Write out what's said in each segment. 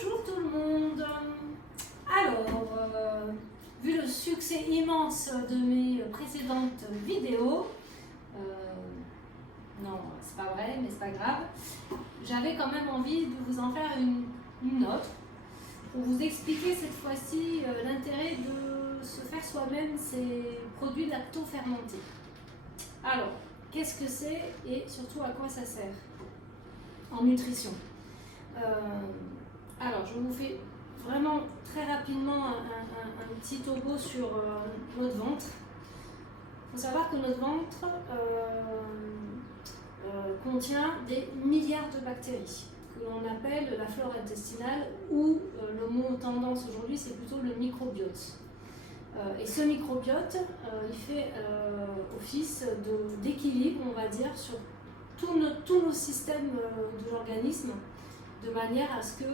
Bonjour tout le monde. Alors, vu le succès immense de mes précédentes vidéos, non, c'est pas vrai, mais c'est pas grave, j'avais quand même envie de vous en faire une autre pour vous expliquer cette fois-ci l'intérêt de se faire soi-même ces produits lacto-fermentés. Alors, qu'est-ce que c'est et surtout à quoi ça sert en nutrition? Alors, je vous fais vraiment très rapidement un petit topo sur notre ventre. Il faut savoir que notre ventre contient des milliards de bactéries que l'on appelle la flore intestinale ou le mot tendance aujourd'hui c'est plutôt le microbiote. Et ce microbiote, il fait office d'équilibre, on va dire, sur tous nos systèmes de l'organisme, de manière à ce que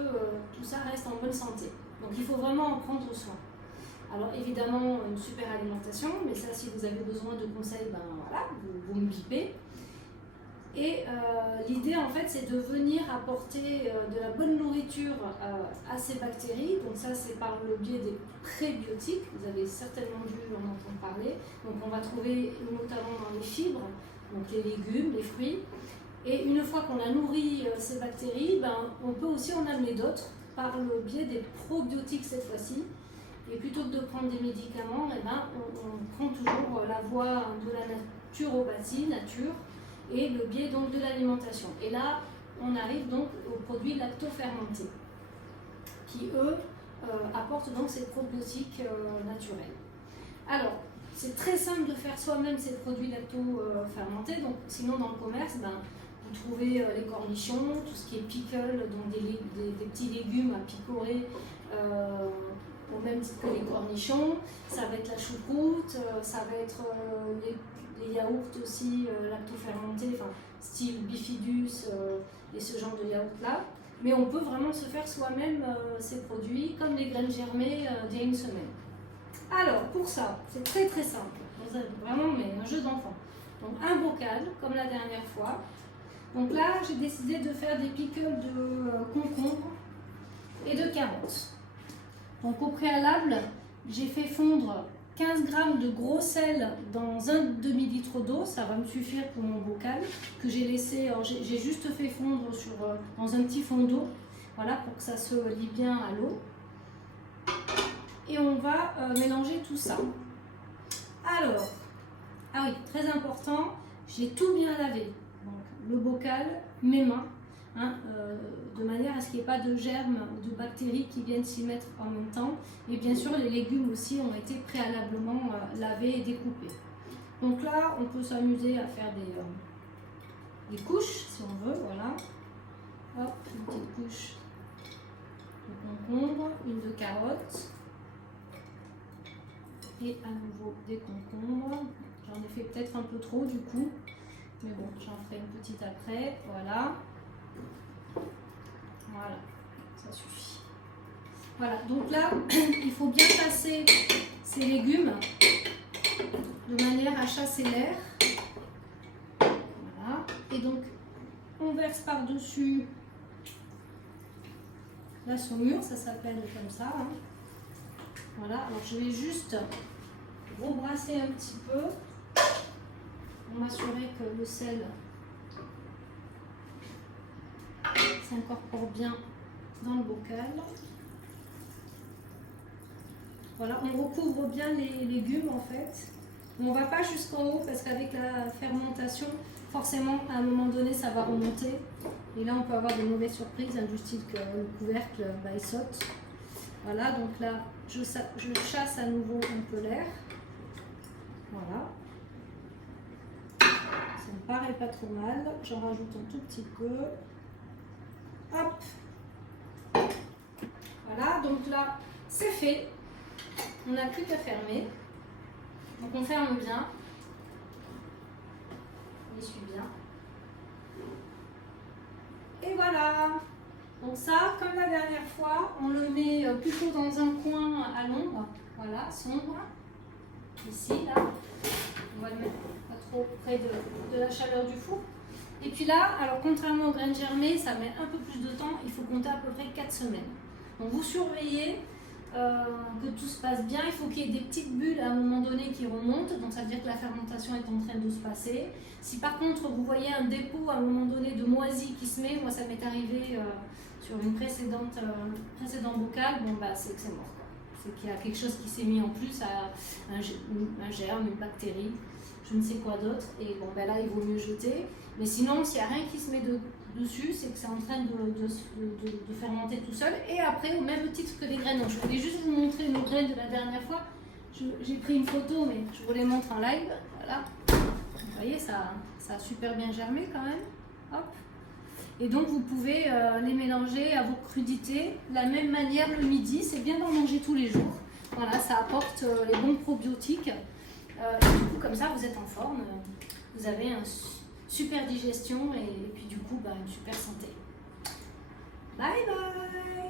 tout ça reste en bonne santé. Donc il faut vraiment en prendre soin. Alors évidemment, une super alimentation, mais ça, si vous avez besoin de conseils, ben voilà, vous me bipez. Et l'idée, en fait, c'est de venir apporter de la bonne nourriture à ces bactéries. Donc ça, c'est par le biais des prébiotiques. Vous avez certainement dû en entendre parler. Donc on va trouver notamment dans les fibres, donc les légumes, les fruits. Et une fois qu'on a nourri ces bactéries, ben, on peut aussi en amener d'autres par le biais des probiotiques cette fois-ci. Et plutôt que de prendre des médicaments, eh ben, on prend toujours la voie de la naturopathie, nature, et le biais donc de l'alimentation. Et là, on arrive donc aux produits lacto-fermentés, qui eux apportent donc ces probiotiques naturels. Alors, c'est très simple de faire soi-même ces produits lacto-fermentés. Donc, sinon dans le commerce, ben, vous trouvez les cornichons, tout ce qui est pickle, donc des petits légumes à picorer au même titre que les cornichons. Ça va être la choucroute, ça va être les yaourts aussi lacto-fermentés, enfin, style bifidus et ce genre de yaourt là. Mais on peut vraiment se faire soi-même ces produits, comme les graines germées d'il y a une semaine. Alors, pour ça, c'est très très simple. Vraiment, mais un jeu d'enfant. Donc, un bocal, comme la dernière fois. Donc là, j'ai décidé de faire des pickles de concombre et de carottes. Donc au préalable, j'ai fait fondre 15 g de gros sel dans un demi-litre d'eau. Ça va me suffire pour mon bocal, que j'ai laissé, j'ai juste fait fondre dans un petit fond d'eau. Voilà, pour que ça se lie bien à l'eau. Et on va mélanger tout ça. Alors, ah oui, très important, j'ai tout bien lavé. Donc, le bocal, mes mains, de manière à ce qu'il n'y ait pas de germes ou de bactéries qui viennent s'y mettre en même temps. Et bien sûr, les légumes aussi ont été préalablement lavés et découpés. Donc là, on peut s'amuser à faire des couches, si on veut, voilà. Hop, une petite couche de concombre, une de carottes. Et à nouveau des concombres. J'en ai fait peut-être un peu trop du coup, mais bon, j'en ferai une petite après. Voilà, voilà, ça suffit. Voilà, donc là, il faut bien passer ces légumes de manière à chasser l'air. Voilà, et donc on verse par-dessus la saumure, ça s'appelle comme ça. Voilà, alors je vais juste rebrasser un petit peu pour m'assurer que le sel s'incorpore bien dans le bocal. Voilà, on recouvre bien les légumes en fait. On ne va pas jusqu'en haut parce qu'avec la fermentation, forcément à un moment donné ça va remonter. Et là on peut avoir des mauvaises surprises, du style que le couvercle il saute. Voilà, donc là je chasse à nouveau un peu l'air. Voilà. Ça me paraît pas trop mal. J'en rajoute un tout petit peu. Hop. Voilà, donc là c'est fait. On n'a plus qu'à fermer. Donc on ferme bien. On essuie bien. Et voilà. Donc ça, comme la dernière fois, on le met plutôt dans un coin à l'ombre. Voilà, sombre. Ici, là. On va le mettre pas trop près de la chaleur du four. Et puis là, alors contrairement aux graines germées, ça met un peu plus de temps. Il faut compter à peu près 4 semaines. Donc vous surveillez que tout se passe bien. Il faut qu'il y ait des petites bulles à un moment donné qui remontent, donc ça veut dire que la fermentation est en train de se passer. Si par contre vous voyez un dépôt à un moment donné de moisi qui se met, moi ça m'est arrivé sur une précédent bocal, bon bah c'est que c'est mort. C'est qu'il y a quelque chose qui s'est mis en plus, un germe, une bactérie, je ne sais quoi d'autre, et bon ben là il vaut mieux jeter. Mais sinon, s'il n'y a rien qui se met dessus, c'est que c'est en train de fermenter tout seul. Et après, au même titre que les graines. Donc, je voulais juste vous montrer nos graines de la dernière fois. J'ai pris une photo, mais je vous les montre en live. Voilà. Vous voyez, ça a super bien germé quand même. Hop. Et donc, vous pouvez les mélanger à vos crudités. De la même manière, le midi, c'est bien d'en manger tous les jours. Voilà, ça apporte les bons probiotiques. Et du coup, comme ça, vous êtes en forme. Vous avez un super digestion et puis du coup, bah, une super santé. Bye bye!